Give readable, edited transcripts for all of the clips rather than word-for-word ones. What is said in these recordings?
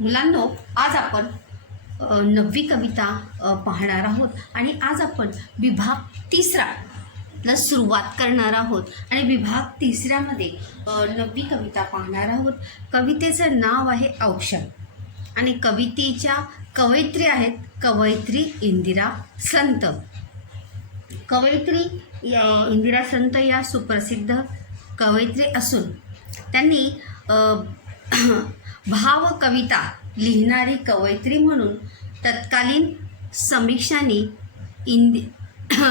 मुलांनो, आज आपण नववी कविता पाहणार आहोत आणि आज आपण विभाग तिसरा ला सुरुवात करणार आहोत आणि विभाग तिसऱ्यामध्ये नववी कविता पाहणार आहोत. कवितेचं नाव आहे औक्षण आणि कवितेच्या कवयित्री आहेत कवयित्री इंदिरा संत. कवयित्री इंदिरा संत या सुप्रसिद्ध कवयित्री असून त्यांनी भाव कविता लिहिणारी कवयित्री म्हणून तत्कालीन समीक्षांनी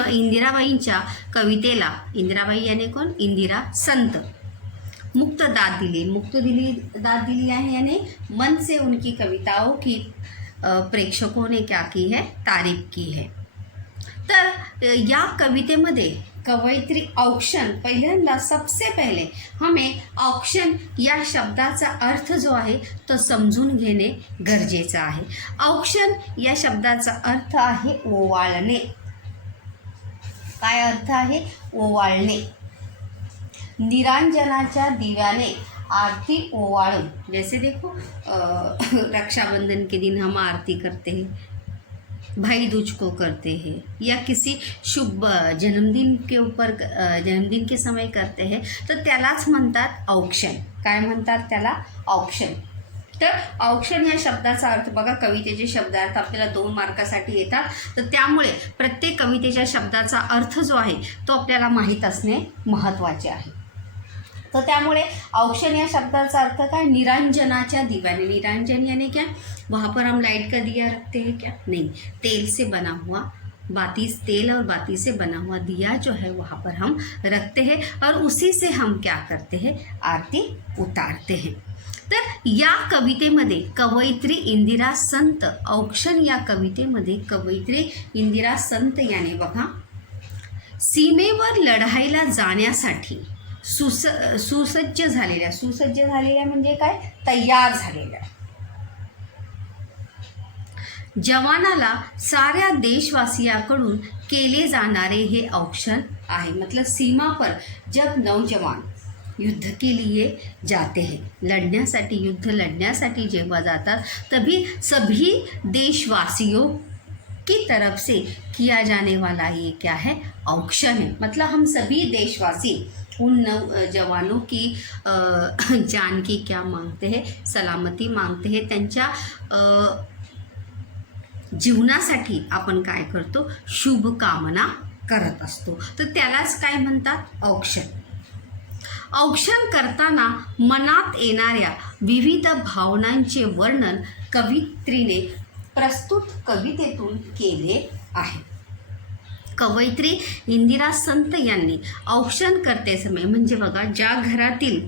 इंदिराबाईंच्या कवितेला, इंदिराबाई याने कोण, इंदिरा संत, मुक्त दाद दिली है. यानी मन से उनकी कविताओं की प्रेक्षकों ने क्या की है, तारीफ की है. तर या कवितेमध्ये कवयित्री औक्षण, पहिल्यांदा सबसे पहले हमें औक्षण या शब्दाचा अर्थ जो आहे तो समजून घेणे गरजेचं आहे. औक्षण या शब्दाचा अर्थ आहे ओवाळणे. काय अर्थ आहे? ओवाळणे. निरांजनाच्या दिव्याने आरती ओवाळून, जैसे देखो रक्षाबंधन के दिन हम आरती करते हैं, भाई दूज को करते हैं, या किसी शुभ जन्मदिन के समय करते हैं, तर त्यालाच म्हणतात औक्षण. काय म्हणतात त्याला? औक्षण. तर औक्षण या शब्दाचा अर्थ बघा, कवितेचे शब्दार्थ आपल्याला 2 मार्कासाठी येतात, तर त्यामुळे प्रत्येक कवितेच्या शब्दाचा अर्थ जो आहे तो आपल्याला माहीत असणे महत्त्वाचे आहे. तो त्यामुळे औक्षण या शब्दाचा अर्थ काय? निरांजनाच्या दिव्याने. निरांजन यानी क्या? वहाँ पर हम लाइट का दिया रखते हैं क्या? नहीं, तेल से बना हुआ तेल और बाती से बना हुआ दिया जो है वहाँ पर हम रखते हैं और उसी से हम क्या करते हैं, आरती उतारते हैं. तर या कवितेमध्ये कवयित्री इंदिरा संत, औक्षण या कवितेमध्ये कवयित्री इंदिरा संत याने बघा, सीमेवर लढाईला जाण्यासाठी सुसज्ज झालेल्या म्हणजे काय? तयार झालेल्या जवानाला साऱ्या देशवासियाकडून केले जाणारे हे औक्षण आहे. मतलब सीमा पर जब नौजवान युद्ध के लिए जाते हैं, युद्ध लड़ण्यासाठी जेव्हा जातात, तभी सभी देशवासियों की तरफ से किया जाने वाला ये क्या है? औक्षण है. मतलब हम सभी देशवासी उन जवानों की जान की क्या मांगते हैं? सलामती मांगते हैं. त्यांच्या जीवनासाठी आपण काय करतो? शुभ कामना करत असतो. तर त्यालाच काय म्हणतात? औक्षण. औक्षण करताना मनात येणाऱ्या विविध भावनांचे वर्णन कवयित्रीने प्रस्तुत कवितेतून केले आहे. कवयित्री इंदिरा संत यांनी औक्षण करते समय, म्हणजे बघा, ज्या घरातील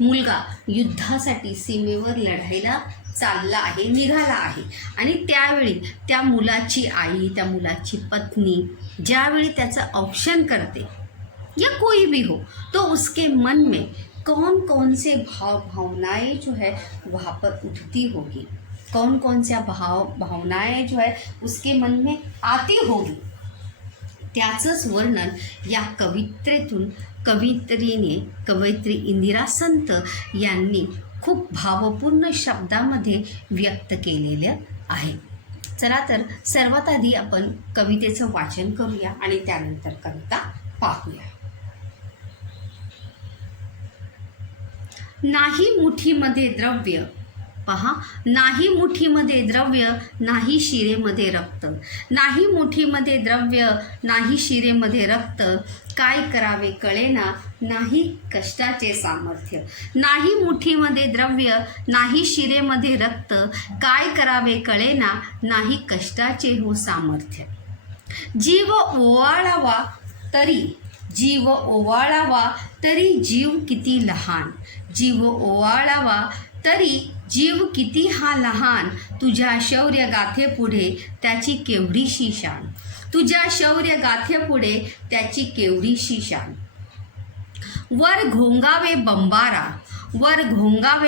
मुलगा युद्धासाठी सीमेवर लढायला चालला आहे, निघाला आहे, आणि त्यावेळी त्या मुलाची आई, त्या मुलाची पत्नी ज्यावेळी त्याचं औक्षण करते, या कोई भी हो, तो उसके मन में कौन कौन से भावनाएं जो है वहाँ पर उठती होगी, कौन कौन सा भावनाएं जो है उसके मन में आती होगी, त्याचंच वर्णन या कवितेतून कवयित्री इंदिरा संत यांनी खूप भावपूर्ण शब्दामध्ये व्यक्त केलेलं आहे. चला तर सर्वात आधी आपण कवितेचं वाचन करूया आणि त्यानंतर कविता पाहूया. नाही मुठीमध्ये द्रव्य, पहा, नाही मुठीमध्ये द्रव्य, नाही शिरेमध्ये रक्त. नाही मुठीमध्ये द्रव्य, नाही शिरेमध्ये रक्त, काय करावे कळेना, नाही कष्टाचे सामर्थ्य. नाही मुठीमध्ये द्रव्य, नाही शिरेमध्ये रक्त, काय करावे कळेना, नाही कष्टाचे हो सामर्थ्य. जीव ओवाळावा तरी जीव किती लहान, जीव ओवाळावा तरी जीव किती हा लहान, तुझ्या शौर्य गाथेपुढे त्याची केवढीशी शान, तुझ्या शौर्य गाथेपुढे त्याची केवढीशी शान. वर घोंगावे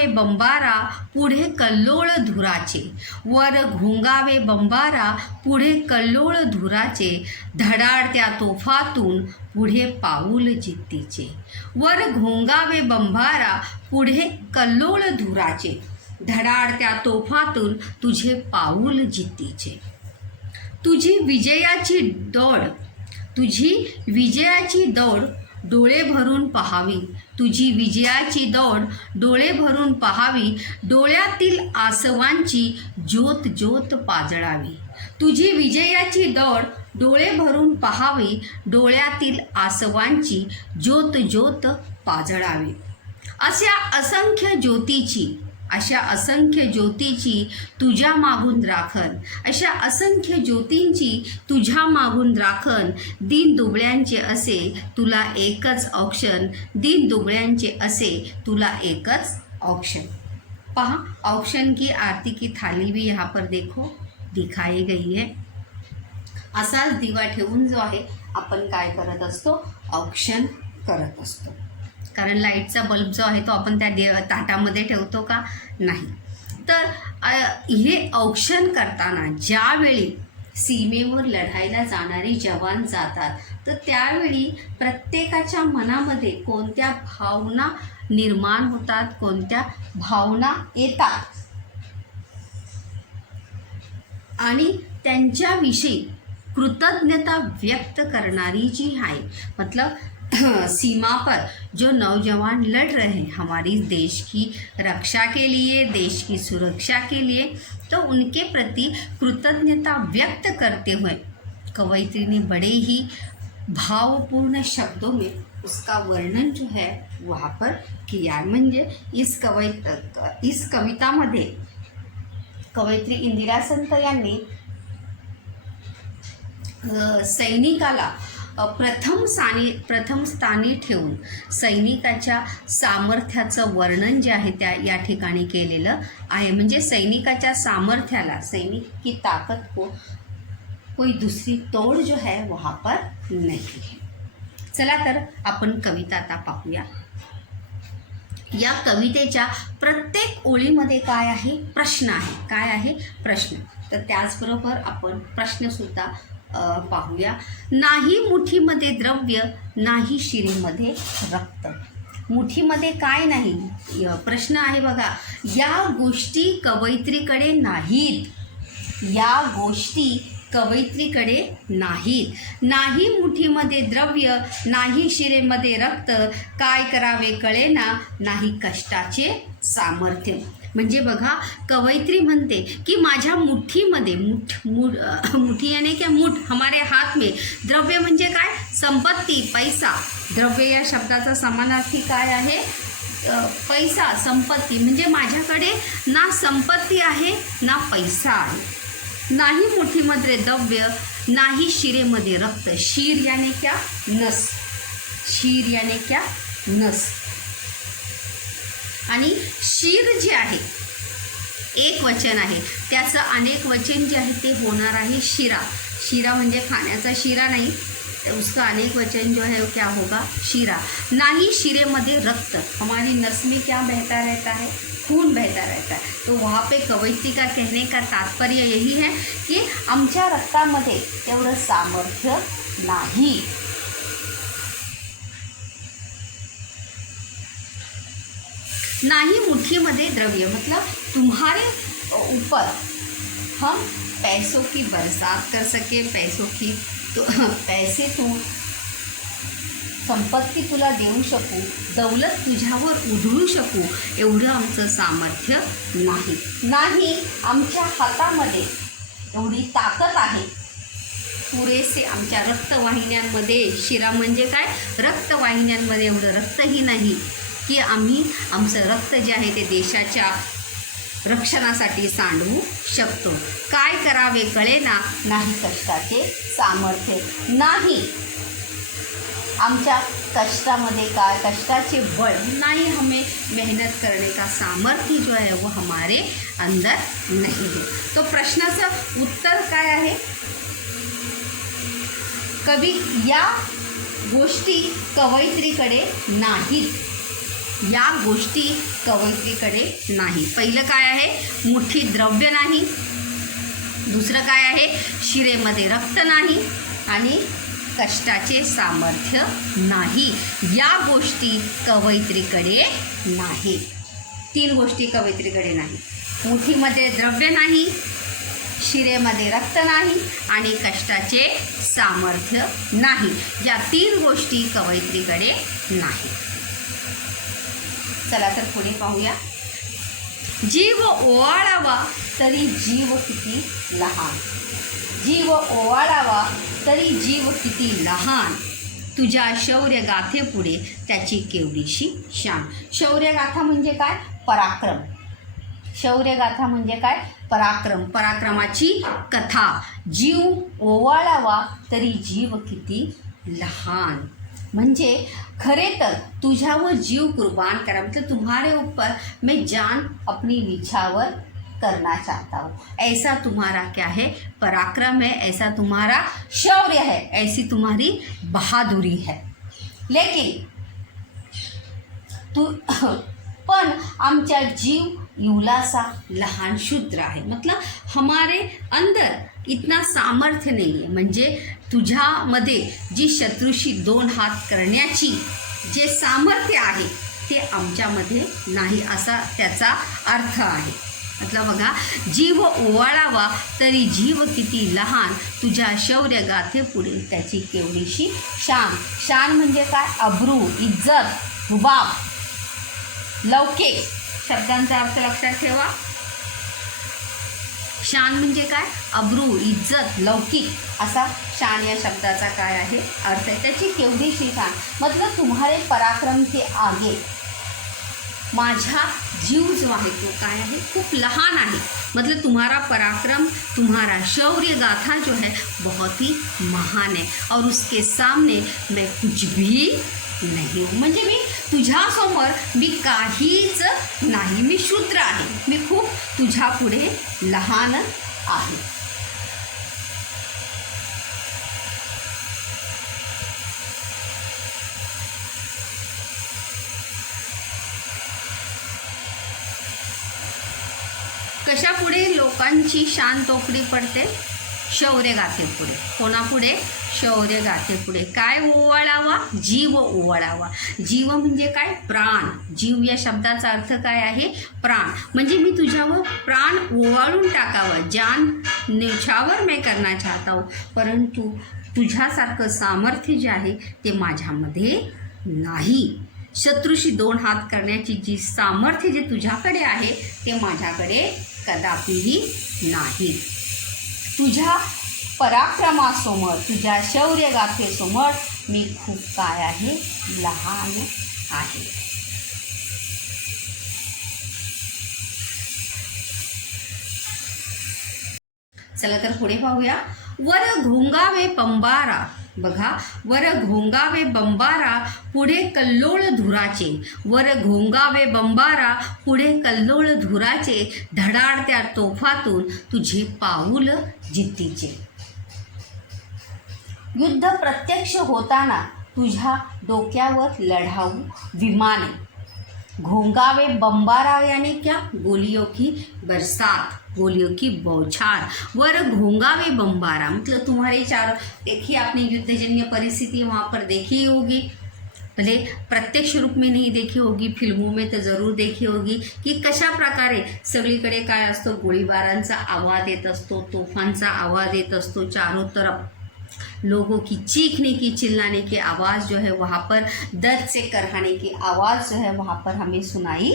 बंबारा पुढे कल्लोळ धुराचे, वर घोंगावे बंबारा पुढे कल्लोळ धुराचे, धडाडत्या तोफातून पुढे पाऊल जिद्दीचे. वर घोंगावे बंबारा पुढे कल्लोळ धुराचे, धडाडत्या तोफातून तुझे पाऊल जिद्दीचे. तुझी विजयाची दौड डोळे भरून पहावी. तुझी विजयाची दौड डोळे भरून पहावी. डोळ्यातील आसवांची ज्योत ज्योत पाजळावी. तुझी विजयाची दौड डोळे भरून पहावी. डोळ्यातील आसवांची ज्योत ज्योत पाजळावी. अशा असंख्य ज्योतीची तुझ्या मागून राखण. अशा असंख्य ज्योतींची तुझ्या मागून राखण. दीन दुबळ्यांचे असे तुला एकच औक्षण. दीन दुबळ्यांचे असे तुला एकच औक्षण. पहा, औक्षण की आरती की थाली भी यहाँ पर देखो दिखाई गई है. असाच दिवा ठेवून जो आहे आपण काय करत असतो, औक्षण करत असतो. कारण लाईटचा बल्ब जो आहे तो आपण त्या ताटामध्ये ठेवतो का, नाही. तर हे औक्षण करताना ज्यावेळी सीमेवर लढायला जाणारे जवान जातात, तर त्यावेळी प्रत्येकाच्या मनामध्ये कोणत्या भावना निर्माण होतात, कोणत्या भावना येतात आणि त्यांच्याविषयी कृतज्ञता व्यक्त करणारी जी आहे, मतलब सीमा पर जो नौजवान लड़ रहे हैं हमारी देश की रक्षा के लिए, देश की सुरक्षा के लिए, तो उनके प्रति कृतज्ञता व्यक्त करते हुए कवयित्री ने बड़े ही भावपूर्ण शब्दों में उसका वर्णन जो है वहाँ पर किया है. म्हणजे इस कवितामध्ये कवयित्री इंदिरा संत यांनी सैनिकाला प्रथम स्थानी ठेवून सैनिकाच्या सामर्थ्याचं वर्णन जे आहे त्या या ठिकाणी केलेलं आहे. म्हणजे सैनिकाच्या सामर्थ्याला, सैनिक की ताकत को कोई दूसरी तोड़ जो है वहाँ पर नहीं है. चला तर आपण कविता आता पाहूया. या कवितेच्या प्रत्येक ओळीमध्ये काय आहे, प्रश्न आहे. काय आहे, प्रश्न. तर त्याचबरोबर आपण प्रश्नसुद्धा पाहूया. नाही मुठीमध्ये द्रव्य, नाही शिरीमध्ये रक्त. मुठीमध्ये काय नाही, प्रश्न आहे बघा. या गोष्टी कवयित्रीकडे नाहीत. या गोष्टी कवयित्रीकडे नाहीत. नाही मुठीमध्ये द्रव्य, नाही शिरेमध्ये रक्त. काय करावे कळेना, नाही कष्टाचे सामर्थ्य. म्हणजे बघा, कवयित्री म्हणते की माझ्या मुठीमध्ये, मुठी यानी क्या, मुठ हमारे हात में. द्रव्य म्हणजे काय, संपत्ती, पैसा. द्रव्य या शब्दाचा समानार्थी काय आहे, पैसा, संपत्ती. म्हणजे माझ्याकडे ना संपत्ती आहे ना पैसा आहे. नाही मुठीमध्ये द्रव्य, नाही शिरेमध्ये रक्त. शीर यानी क्या, नस. शीर यानी क्या, नस. आणि शीर जे आहे एक वचन आहे, त्याचं अनेक वचन जे आहे ते होणार आहे शिरा. शिरा म्हणजे खाण्याचा शिरा नाही, उसका अनेक वचन जो है वो क्या होगा, शिरा. नाही शिरेमध्ये रक्त, हमारी नस में क्या बहता रहता है, खून बहता रहता है. तो वहाँ पे कवयित्री का कहने का तात्पर्य यही है की आमच्या रक्तामध्ये तेवढं सामर्थ्य नाही. नाही मुठीमध्ये द्रव्य, मतलब तुम्हारे ऊपर हम पैसों की बरसात कर सके, पैसे तू, संपत्ती तुला देऊ शकू, दौलत तुझ्यावर उधळू शकू, एवढं आमचं सामर्थ्य नाही. नाही आमच्या हातामध्ये एवढी ताकद आहे, पुरेसे आमच्या रक्तवाहिन्यांमध्ये, शिरा म्हणजे काय, रक्तवाहिन्यांमध्ये एवढं रक्तही नाही की आम्ही आमचं रक्त जे आहे ते देशाच्या रक्षणासाठी सांडवू शकतो. काय करावे कळेना, नाही कष्टाचे सामर्थ्य. नाही आमच्या कष्टामध्ये काय, कष्टाचे बळ नाही, हमें मेहनत करने का सामर्थ्य जो है वो हमारे अंदर नहीं है. तो प्रश्नाचं उत्तर काय आहे, कवी या गोष्टी कवयित्रीकडे नाहीत. या गोष्टी कवयित्रीकडे नाही. पहिलं काय आहे, मुठीत द्रव्य नाही. दुसरं काय आहे, शिरेमध्ये रक्त नाही आणि कष्टाचे सामर्थ्य नाही. या गोष्टी कवयित्रीकडे नाही. तीन गोष्टी कवयित्रीकडे नाही. मुठीमध्ये द्रव्य नाही, शिरेमध्ये रक्त नाही आणि कष्टाचे सामर्थ्य नाही. या तीन गोष्टी कवयित्रीकडे नाही. चला तर पुढे पाहूया. जीव ओवाळावा तरी जीव किती लहान. जीव ओवाळावा तरी जीव किती लहान. तुझ्या शौर्य गाथेपुढे त्याची केवढीशी शान. शौर्यगाथा म्हणजे काय? पराक्रम. शौर्यगाथा म्हणजे काय? पराक्रम, पराक्रमाची कथा. जीव ओवाळावा तरी जीव किती लहान. म्हणजे खरे तर तुझ्यावर जीव कुर्बान करा, मतलब तुम्हारे ऊपर मैं जान अपनी निछावर करना चाहता हूँ. ऐसा तुम्हारा क्या है? पराक्रम है, ऐसा तुम्हारा शौर्य है, ऐसी तुम्हारी बहादुरी है. लेकिन तू पण आमचा जीव इवलासा लहान शूद्र आहे. मतलब हमारे अंदर इतना सामर्थ्य नाही आहे. म्हणजे तुझ्यामध्ये जी शत्रूशी दोन हात करण्याची जे सामर्थ्य आहे ते आमच्यामध्ये नाही, असा त्याचा अर्थ आहे. मतलब बघा, जीव ओवाळावा तरी जीव किती लहान. तुझ्या शौर्य गाथेपुढे त्याची केवढीशी शान. शान म्हणजे काय? अब्रू, इज्जत, रुबाब, लौकिक. शब्दांचा अर्थ लक्षात ठेवा. शान म्हणजे काय? अब्रू, इज्जत, लौकिक, असा शान या शब्दाचा काय आहे? अर्थ आहे. त्याची केवढीशी शान मतलब तुम्हारे पराक्रम के आगे माझा जीव जो आहे तो काय आहे? खूप लहान आहे. मतलब तुम्हारा पराक्रम, तुम्हारा शौर्य गाथा जो है बहुत ही महान है और उसके सामने मैं कुछ भी नाही हूँ. म्हणजे मी तुझ्यासमोर मी काहीच नाही, मी शूद्र आहे, मी खूप तुझ्यापुढे लहान आहे. कशापुढे लोकांची शान तोकडी पडते? शौर्यगाथेपुढे. कोणापुढे? शौर्यगाथेपुढे. काय ओवाळावा? जीव ओवाळावा. जीव म्हणजे काय? प्राण. जीव या शब्दाचा अर्थ काय आहे? प्राण. म्हणजे मी तुझ्यावर प्राण ओवाळून टाकावं, जान न्यौछावर मैं करना चाहता हूँ, परंतु तुझ्यासारखं सामर्थ्य जे आहे ते माझ्यामध्ये नाही. शत्रूशी दोन हात करण्याची जी सामर्थ्य जे तुझ्याकडे आहे ते माझ्याकडे कदापिही नाही. तुझ्या पराक्रमासमोर, तुझ्या शौर्यगाथेसमोर मी खूप काय आहे? लहान आहे. चला तर पुढे पाहूया. वर घोंगावे बंबारा. बघा, वर घोंगावे बंबारा पुढे कल्लोळ धुराचे. वर घोंगावे बंबारा पुढे कल्लोळ धुराचे. धडाडत्या तोफातून तुझे पाऊल जिद्दीचे. युद्ध प्रत्यक्ष होताना तुझ्या डोक्यावर लढाऊ विमाने. घोंगावे बंबारा यानी क्या? गोलियों की बरसात, गोलियों की बौछार. वर घोंगावे बंबारा मतलब तुम्हारे चारों, देखिए आपने युद्धजन्य परिस्थिति वहाँ पर देखी होगी, भले प्रत्यक्ष रूप में नहीं देखी होगी, फिल्मों में तो ज़रूर देखी होगी की कशा प्रकारे सगळीकडे काय असतो? गोळीबारांचा आवाज येत असतो, तोफांचा आवाज येत असतो, चारों तरफ लोगों की चीखने की, चिल्लाने की आवाज़ जो है वहाँ पर, दर्द से करहाने की आवाज़ जो है वहाँ पर हमें सुनाई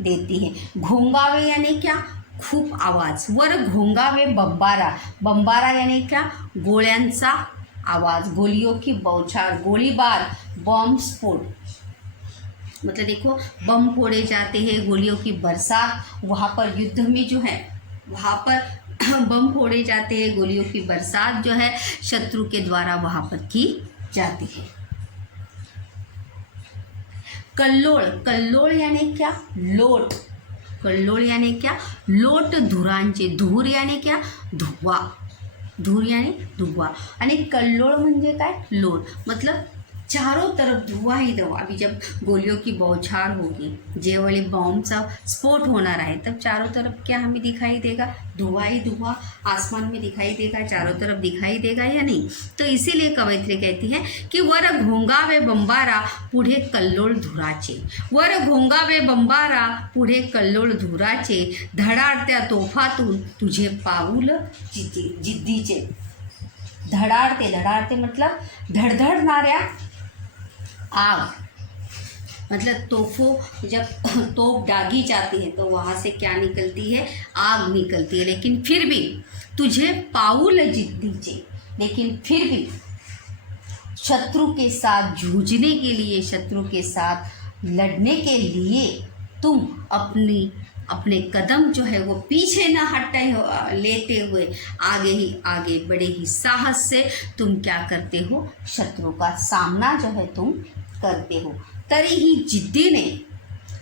देती है. घोंगावे यानी क्या? खूप आवाज़. वर घोंगावे बंबारा. बंबारा यानी क्या? गोळ्यांचा आवाज़, गोलियों की बौछार, गोलीबार, बॉम्ब स्फोट. मतलब देखो, बम फोड़े जाते हैं, गोलियों की बरसात. वहाँ पर युद्ध में जो है वहाँ पर बम फोड़े जाते हैं, गोलियों की बरसात जो है शत्रु के द्वारा वहाँ पर की जाती है. कल्लोळ. कल्लोळ यानी क्या? लोट. कल्लोळ यानी क्या? लोट धुरांचे. धूर यानी क्या? धुवा. धूर यानी धुवा. आणि कल्लोळ म्हणजे काय? लोट. मतलब चारों तरफ धुआं ही धुआं। अभी जब गोलियों की बौछार होगी, जेवली बॉम्बचा स्फोट होणार आहे, तब चारों तरफ क्या हमें दिखाई देगा? धुआं ही धुआं आसमान में दिखाई देगा, चारों तरफ दिखाई देगा या नहीं? तो इसीलिए कवयित्री कहती है कि वर घोंगावे बंबारा पुढे कल्लोळ धुराचे, वर घोंगावे बंबारा पुढे कल्लोळ धुराचे, धडाडत्या तोफातून तुझे पाऊल जिद्दीचे। धडाडते, धडाडते मतलब धड़धड़नाऱ्या आग, मतलब तोफों, जब तोप दागी जाती है तो वहाँ से क्या निकलती है? आग निकलती है। लेकिन फिर भी तुझे पाऊल जिद्दीचे, लेकिन फिर भी शत्रु के साथ जूझने के लिए, शत्रु के साथ लड़ने के लिए तुम अपने कदम जो है वो पीछे ना हटाए लेते हुए आगे ही आगे बड़े ही साहस से तुम क्या करते हो? शत्रु का सामना जो है तुम करते हो। तरीही जिद्दीने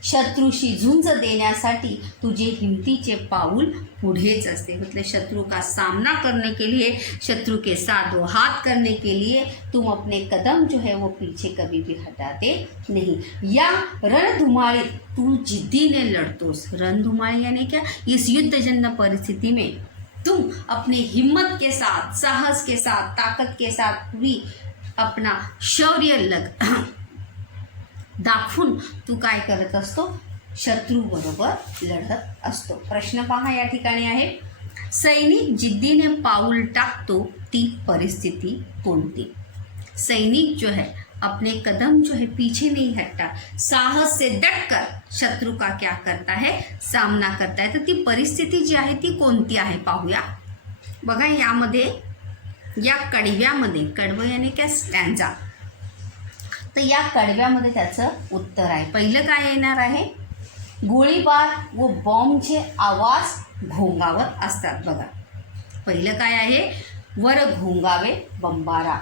शत्रुशी झुंज देण्यासाठी तुझे हिमतीचे पाऊल पुढेच असते। मतलब शत्रु का सामना करने के लिए, शत्रु के साथ वो हाथ करने के लिए तुम अपने कदम जो है वो पीछे कभी भी हटाते नहीं। या रणधुमाळीत तू जिद्दीने लड़तोस। रणधुमाळी यानी क्या? इस युद्धजन्य परिस्थिति में तुम अपने हिम्मत के साथ, साहस के साथ, ताकत के साथ पूरी अपना शौर्य दाखवून तू काय करत असतो? शत्रू बरोबर लढत असतो। प्रश्न पहा या ठिकाणी आहे, सैनिक जिद्दीने पाऊल टाकतो ती परिस्थिति कोणती? सैनिक जो है अपने कदम जो है पीछे नहीं हटता, साहस से डटकर शत्रु का क्या करता है? सामना करता है। तर ती परिस्थिती जी आहे ती कोणती आहे पाहूया। बघा यामध्ये, या कडव्यामध्ये, कडवं याने क्या? स्टँजा। तर या कडव्यामध्ये त्याचं उत्तर आहे। पहिलं काय येणार आहे? गोळीबार व बॉम्बचे आवाज घोंगावत असतात। बघा पहिलं काय आहे? वर घोंगावे बंबारा,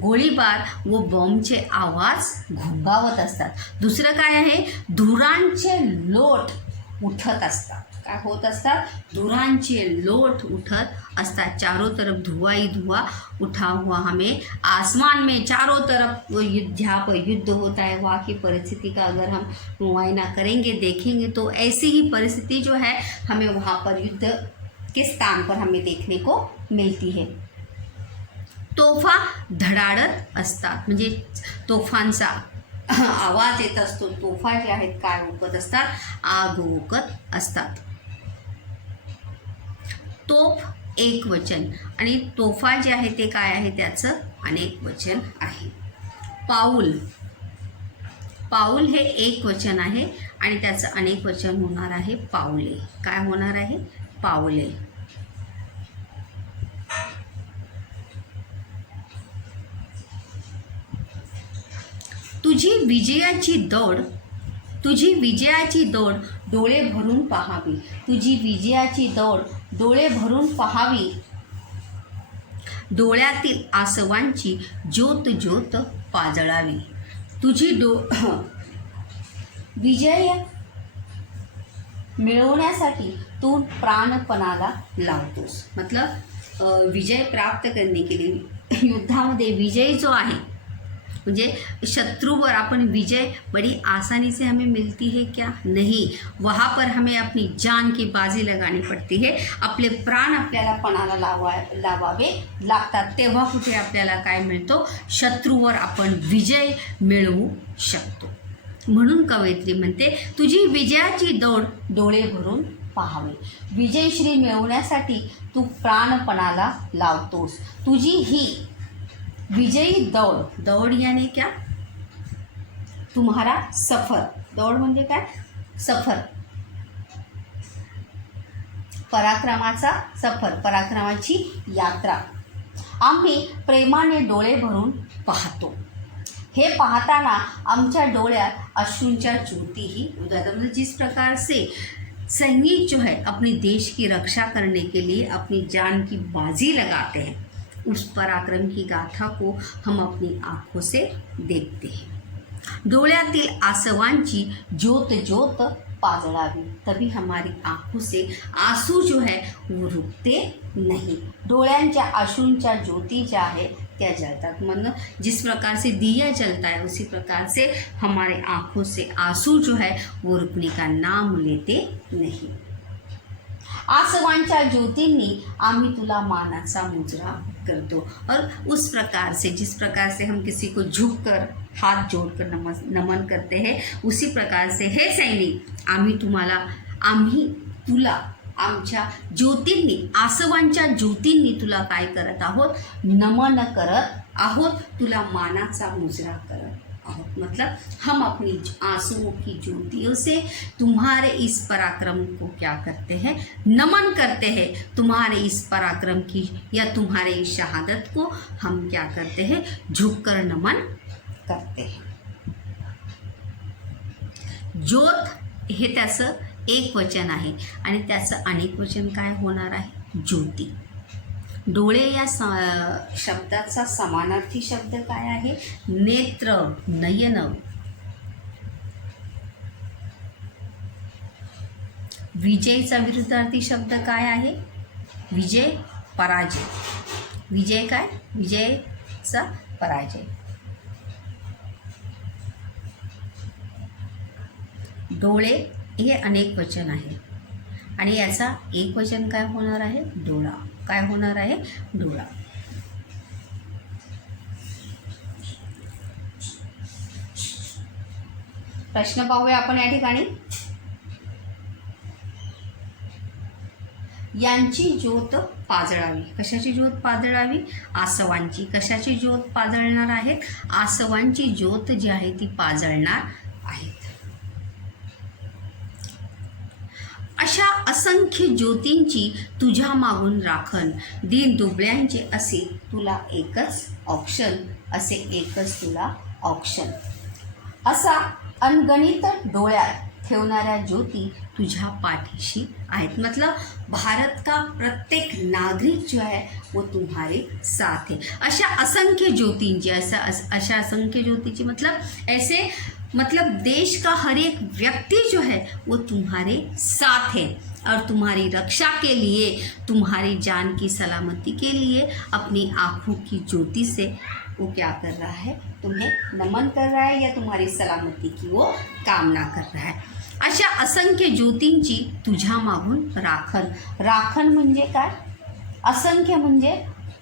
गोळीबार व बॉम्बचे आवाज घोंगावत असतात। दुसरं काय आहे? धुरांचे लोट उठत असतात। काय होत असतात? धुरांचे लोट उठत असतात। चारों तरफ धुआं ही धुआं उठा हुआ हमें आसमान में चारों तरफ युद्ध होता है। वहाँ की परिस्थिति का अगर हम मुआयना करेंगे, देखेंगे तो ऐसी ही परिस्थिति जो है हमें वहाँ पर युद्ध के स्थान पर हमें देखने को मिलती है। तोफा धडाडत असतात, म्हणजे तोफांचा आवाज येत असतो। तोफा जे आहेत काय ओकत असतात? आग ओकत असतात। तोफ एक वचन आणि तोफा जे आहे ते काय आहे? त्याचं अनेक वचन आहे। पाऊल, पाऊल हे एक वचन आहे आणि त्याचं अनेक वचन होणार आहे पाऊले। काय होणार आहे? पाऊले। तुझी विजयाची दौड, तुझी विजयाची दौड डोळे भरून पाहावी, तुझी विजयाची दौड डोळे भरून पाहावी, डोळ्यातील आसवांची ज्योत ज्योत पाजळावी। तुझी विजय मिळवण्यासाठी तू प्राणपणाला लावतोस। मतलब विजय प्राप्त करने के लिए युद्धामध्ये विजय जो आहे, म्हणजे शत्रुवर अपन विजय बड़ी आसानी से हमें मिलती है क्या? नहीं, वहाँ पर हमें अपनी जान की बाजी लगानी पड़ती है। आपले प्राण आपल्याला पणाला लावावे लागतात, तेव्हा कुठे आपल्याला काय मिळतो? शत्रूवर आपण विजय मिळवू शकतो। म्हणून कवयित्री म्हणते, तुझी विजयाची दौड डोळे भरून पाहावे। विजयश्री मिळवण्यासाठी तू प्राणपणाला लावतोस। तुझी ही विजयी दौड़, दौड़ यानी क्या? तुम्हारा सफर। दौड़ म्हणजे काय? सफर, पराक्रमाचा सफर, पराक्रमाची यात्रा आम्ही प्रेमाने डोळे भरून पाहतो। हे पाहताना आमच्या डोळ्यात अश्रूंच्या ज्योतीही उजाळतात। मतलब जिस प्रकार से सैनिक जो है अपने देश की रक्षा करने के लिए अपनी जान की बाजी लगाते हैं, उस पराक्रम की गाथा को हम अपनी आँखों से देखते हैं। डोळ्यातील आसवांची ज्योत ज्योत पाजळावी, तभी हमारी आँखों से आंसू जो है वो रुकते नहीं। डोळ्यांच्या अश्रूंच्या ज्योती ज्या आहे बत्तियाँ जलतात, मतलब जिस प्रकार से दिया जलता है उसी प्रकार से हमारे आँखों से आंसू जो है वो रुकने का नाम लेते नहीं। आसवांच्या ज्योतींनी आम्ही तुला मानाचा मुजरा करतो। और उस प्रकार से, जिस प्रकार से हम किसी को झुककर हाथ जोड़कर नमन करते हैं, उसी प्रकार से हे सैनिक आम्ही तुला आमच्या ज्योतींनी, आसवांच्या ज्योतींनी तुला काय करत आहोत, नमन करत आहोत, तुला मानाचा मुजरा करत आहोत। मतलब हम अपनी आंसुओं की ज्योतियों से तुम्हारे इस पराक्रम को क्या करते हैं, नमन करते हैं। तुम्हारे इस पराक्रम की या तुम्हारे इस शहादत को हम क्या करते हैं, झुककर नमन करते हैं। ज्योत हे त्याचं एक वचन आहे आणि त्याचं अनेक वचन काय होणार आहे, ज्योती। डोळे या शब्दाचा समानार्थी शब्द काय आहे, नेत्र, नयन। विजयचा विरुद्धार्थी शब्द काय आहे, विजय, पराजय। विजय काय, विजयचा पराजय। डोळे हे अनेक वचन आहे आणि याचा एक वचन काय होणार आहे, डोळा। काय होणार आहे, डोळा। प्रश्न पाहूया आपण या ठिकाणी। यांची ज्योत पाजळावी, कशाची ज्योत पाजळावी, आसवांची। कशाची ज्योत पाजळणार आहेत, आसवांची ज्योत जी आहे ती पाजळणार आहेत। अशा असंख्य ज्योतींची तुझ्या मागून राखण, दीन दुबळ्यांचे असे तुला एकच औक्षण, असे एकच तुला औक्षण। असा अनगणित डोळ्यात ठेवणाऱ्या ज्योती तुझ्या पाठीशी आहेत। मतलब भारत का प्रत्येक नागरिक जो है वो तुम्हारे साथ है। अशा असंख्य ज्योतींची, अशा असंख्य ज्योतीची मतलब देश का हर एक व्यक्ति जो है वो तुम्हारे साथ है और तुम्हारी रक्षा के लिए, तुम्हारी जान की सलामती के लिए अपनी आँखों की ज्योति से वो क्या कर रहा है, तुम्हें नमन कर रहा है या तुम्हारी सलामती की वो कामना कर रहा है। अशा असंख्य ज्योतींची तुझ्या मागून राखण। राखण म्हणजे काय, असंख्य म्हणजे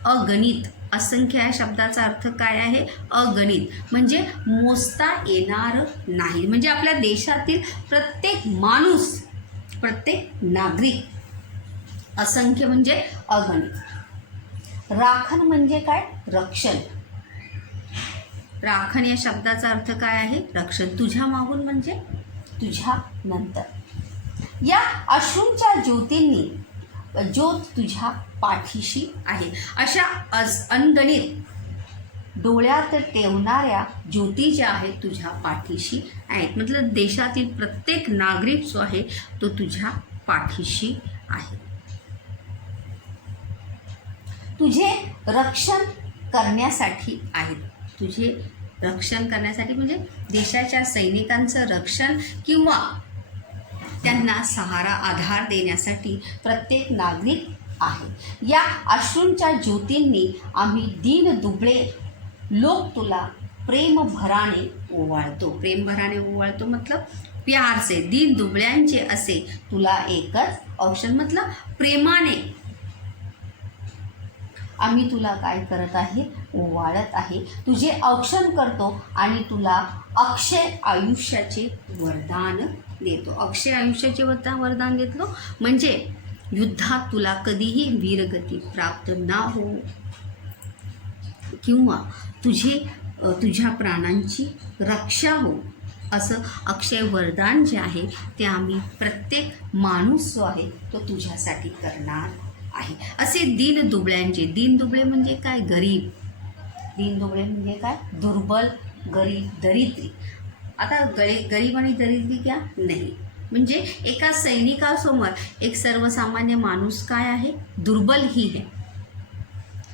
अगणित। असंख्य या शब्दाचा अर्थ काय आहे, अगणित, म्हणजे मोजता येणार नाही। म्हणजे आपल्या देशातील प्रत्येक माणूस, प्रत्येक नागरिक। असंख्य म्हणजे अगणित। राखण म्हणजे काय, रक्षण। राखण या शब्दाचा अर्थ काय आहे, रक्षण। तुझ्या मागून म्हणजे तुझ्या नंतर। या अश्रूंच्या ज्योतींनी ज्योत तुझ्या पाठीशी आहे। अशा अनगणित डोळ्यात ठेवणाऱ्या ज्योती ज्या आहेत तुझ्या पाठीशी आहेत। मतलब देशातील प्रत्येक नागरिक जो आहे तो तुझ्या पाठीशी आहे। तुझे रक्षण करण्यासाठी आहेत। तुझे रक्षण करण्यासाठी म्हणजे देशाच्या सैनिकांचं रक्षण किंवा त्यांना सहारा, आधार देण्यासाठी प्रत्येक नागरिक आहे। या अश्रूंच्या ज्योतींनी आम्ही दीन दुबळे लोक तुला प्रेम भराने ओवाळतो। प्रेम भराने ओवाळतो मतलब प्यार से, दीन दुबळ्यांचे असे तुला एकच औक्षण, मतलब प्रेमाने आम्ही तुला काय करत आहे, ओवाळत आहे, तुझे औक्षण करतो आणि तुला अक्षय आयुष्याचे वरदान देतो। अक्षय आयुष्याचे वरदान देतो म्हणजे युद्धात तुला कधीही वीरगती प्राप्त ना हो किंवा तुझ्या प्राणांची रक्षा हो, असं अक्षय वरदान जे आहे ते आम्ही प्रत्येक माणूस जो आहे तो तुझ्यासाठी करणार आहे। असे दीन दुबळ्यांचे, दीन दुबळे म्हणजे काय, गरीब। दीन दुबळे म्हणजे काय, दुर्बल, गरीब, दरिद्री। आता गरीब आणि दरिद्री क्या नाही, म्हणजे एका सैनिकासमोर एक सर्वसामान्य माणूस काय आहे, दुर्बल ही आहे।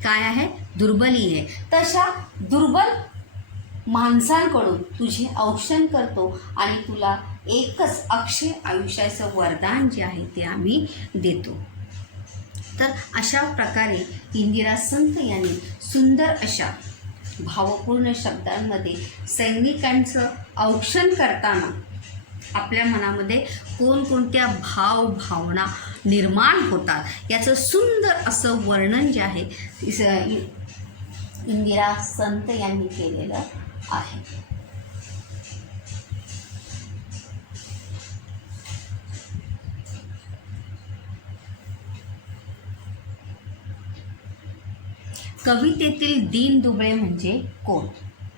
काय आहे, दुर्बल ही आहे। तशा दुर्बल माणसांकडून तुझे औक्षण करतो आणि तुला एकच अक्षय आयुष्याचं वरदान जे आहे ते आम्ही देतो। तर अशा प्रकारे इंदिरा संत यांनी सुंदर अशा भावपूर्ण शब्दांमध्ये सैनिकांचं औक्षण करताना आपल्या मनामध्ये कोणकोणत्या भावना निर्माण होतात याचं सुंदर असं वर्णन जे आहे इंदिरा संत यांनी केलेलं आहे. कवितेतील दीन दुबळे म्हणजे कोण?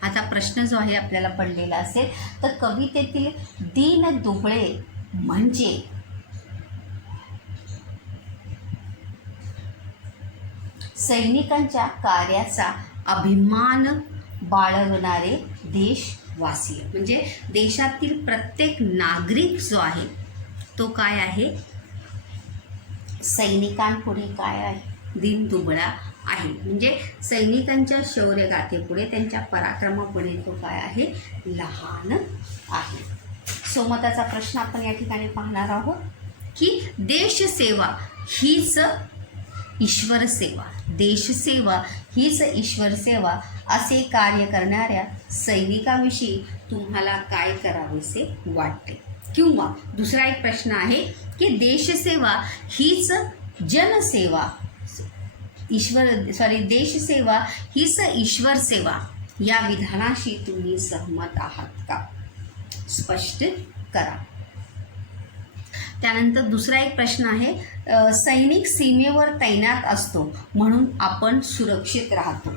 आता प्रश्न जो आहे आपल्याला पडलेला असेल तर कवितेतील दीन दुबळे म्हणजे सैनिकांच्या कार्याचा अभिमान बाळगणारे देशवासी, म्हणजे देशातील प्रत्येक नागरिक जो आहे तो काय आहे, सैनिकांपुढे काय आहे, दीन दुबळा आहे. म्हणजे सैनिकांच्या शौर्यगाथेपुढे त्यांच्या पराक्रमापुढे तो काय आहे, लहान आहे. सोमताचा प्रश्न आपण या ठिकाणी पाहणार आहोत की देशसेवा हीच ईश्वर सेवा, देशसेवा हीच ईश्वर सेवा असे कार्य करणाऱ्या सैनिकाविषयी तुम्हाला काय करावेसे वाटते? किंवा दुसरा एक प्रश्न आहे की देशसेवा हीच जनसेवा देशसेवा हीच ईश्वर सेवा या विधानाशी तुम्ही सहमत आहात का? स्पष्ट करा. त्यानंतर दुसरा एक प्रश्न आहे, सैनिक सीमेवर तैनात असतो म्हणून आपण सुरक्षित राहतो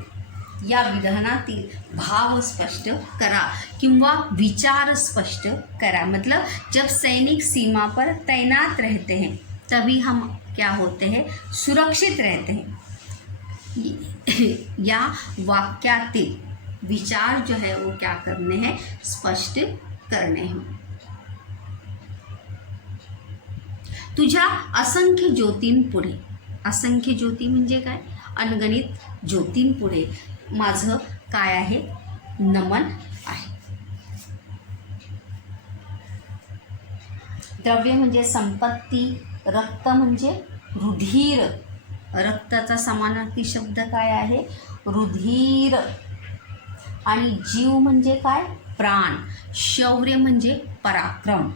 या विधानातील भाव स्पष्ट करा किंवा विचार स्पष्ट करा. मतलब जब सैनिक सीमा पर तैनात रहते हैं तभी हम क्या होते हैं, सुरक्षित रहते हैं. या वाक्यातील विचार जो है वो क्या करने हैं, स्पष्ट करने हैं. तुझ्या असंख्य ज्योतींपुढे, असंख्य ज्योती म्हणजे काय, अनगणित ज्योतींपुढे माझं काय आहे, नमन आहे. द्रव्य म्हणजे संपत्ती, रक्त म्हणजे रुधिर, रक्ताचा समानार्थी शब्द काय आहे, रुधिर. आणि जीव म्हणजे काय, प्राण. शौर्य म्हणजे पराक्रम,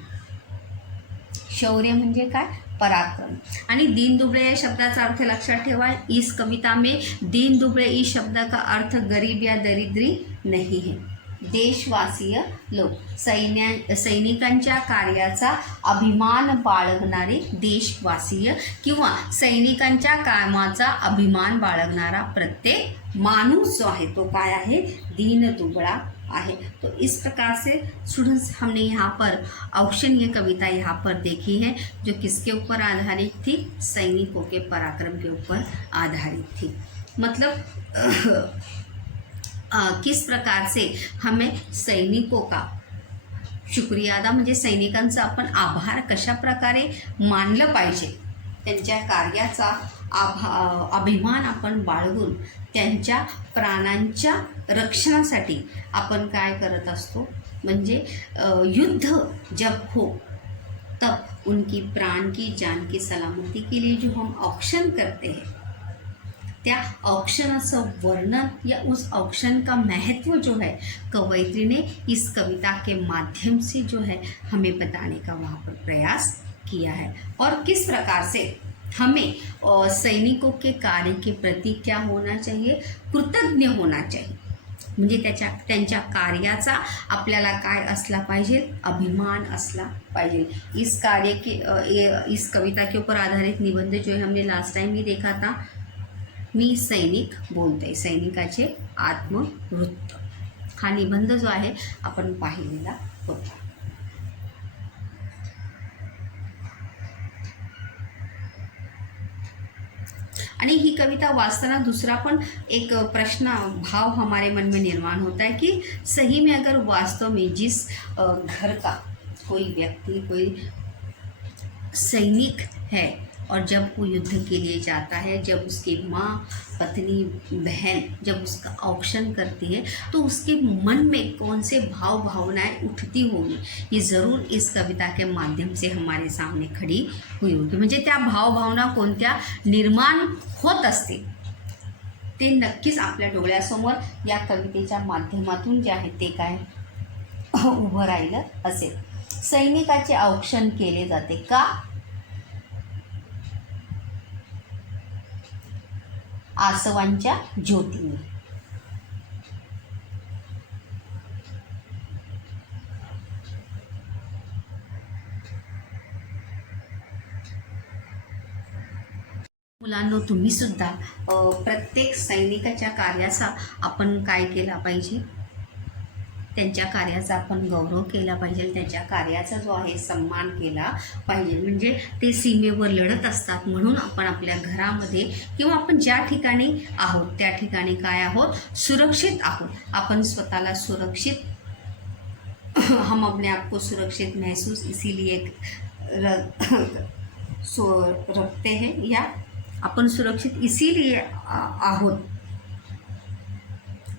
शौर्य म्हणजे काय, पराक्रम. आणि दीन दुबळे या शब्दाचा अर्थ लक्षात ठेवा. इस कविता में दीन दुबळे इस शब्द का अर्थ गरीब या दरिद्री नहीं है. देशवासीय लोक, सैनिकांच्या कार्याचा अभिमान बाळगणारे देशवासीय किंवा सैनिकांच्या कामाचा अभिमान बाळगणारा प्रत्येक माणूस जो आहे तो काय आहे, दीन दुबळा आहे. तो इस प्रकार से स्टूडेंट्स हमने यहाँ पर औक्षण ये कविता यहाँ पर देखी है जो किसके ऊपर आधारित थी, सैनिकों के पराक्रम के ऊपर आधारित थी. मतलब किस प्रकार से हमें सैनिकों का शुक्रिया अदा, म्हणजे सैनिकांचा आपण आभार कशा प्रकारे मानलं पाहिजे, त्यांच्या कार्याचा अभिमान आपण बाळगून त्यांच्या प्राणांच्या रक्षणासाठी आपण काय करत असतो, म्हणजे युद्ध जब हो तब उनकी प्राण की जान की सलामती के लिए जो हम औक्षण करते हैं, त्या औक्षणाचं वर्णन या उस औक्षण का महत्व जो है कवयित्री ने इस कविता के माध्यम से जो है हमें बताने का वहाँ पर प्रयास किया है. और किस प्रकार से हमें सैनिकों के कार्य के प्रति क्या होना चाहिए, कृतज्ञ होना चाहिए. म्हणजे त्यांच्या कार्याचा आपल्याला काय असला पाहिजे, अभिमान असला पाहिजे. इस कविता के ऊपर आधारित निबंध जो है हमने लास्ट टाइम भी देखा था. मी सैनिक बोलते, सैनिकाचे आत्मवृत्त, हा निबंध जो आहे आपण पाहिलेला होता. आणि ही कविता वाचताना दूसरा पण एक प्रश्न भाव हमारे मन में निर्माण होता है कि सही में अगर वास्तव में जिस घर का कोई व्यक्ति, कोई सैनिक है और जब वो युद्ध के लिए जाता है, जब उसकी माँ, पत्नी, बहन जब उसका औक्षण करती है, तो उसके मन में कौन से भाव भावनाएं उठती होंगी, ये ज़रूर इस कविता के माध्यम से हमारे सामने खडी हुई होती. म्हणजे त्या भावभावना कोणत्या निर्माण होत असते ते नक्कीच आपल्या डोळ्यासमोर या कवितेच्या माध्यमातून जे आहे ते काय उभं राहिलं असेल. सैनिकाचे औक्षण केले जाते का? आसवांच्या ज्योतीने. मुलांनो, तुम्ही सुद्धा प्रत्येक सैनिकाच्या कार्याचा आपण काय केला पाहिजे, त्यांच्या कार्याचा आपण गौरव केला पाहिजे, त्यांच्या कार्याचा जो आहे सन्मान केला पाहिजे. म्हणजे ते सीमेवर लढत असतात म्हणून आपण आपल्या घरामध्ये किंवा आपण ज्या ठिकाणी आहोत त्या ठिकाणी काय आहोत, सुरक्षित आहोत. आपण स्वतःला सुरक्षित हम अपने आप को सुरक्षित महसूस इसीलिए रखते हैं, या आपण सुरक्षित इसीलिए आहोत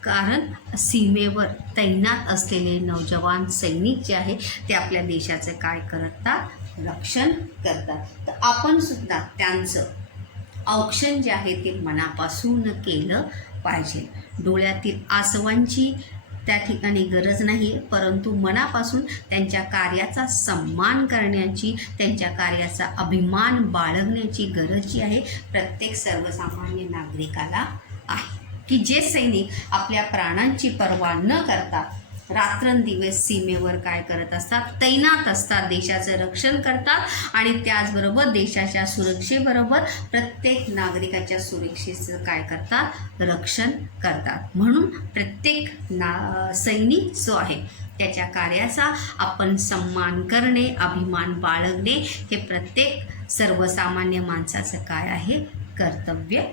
कारण सीमेवर तैनात असलेले नौजवान सैनिक जे आहे ते आपल्या देशाचं काय करतात, रक्षण करतात. तर आपण सुद्धा त्यांचं औक्षण जे आहे ते मनापासून केलं पाहिजे. डोळ्यातील आसवांची त्या ठिकाणी गरज नाही, परंतु मनापासून त्यांच्या कार्याचा सन्मान करण्याची, त्यांच्या कार्याचा अभिमान बाळगण्याची गरज जी आहे प्रत्येक सर्वसामान्य नागरिकाला आहे. की जे सैनिक आपल्या प्राणांची पर्वा न करता रात्रंदिवस सीमेवर काय करत असतात, तैनात असतात, देशाचं रक्षण करतात आणि त्याचबरोबर देशाच्या सुरक्षेबरोबर प्रत्येक नागरिकाच्या सुरक्षेचं काय करतात, रक्षण करतात. म्हणून प्रत्येक सैनिक जो आहे त्याच्या कार्याचा आपण सन्मान करणे, अभिमान बाळगणे हे प्रत्येक सर्वसामान्य माणसाचं काय आहे, कर्तव्य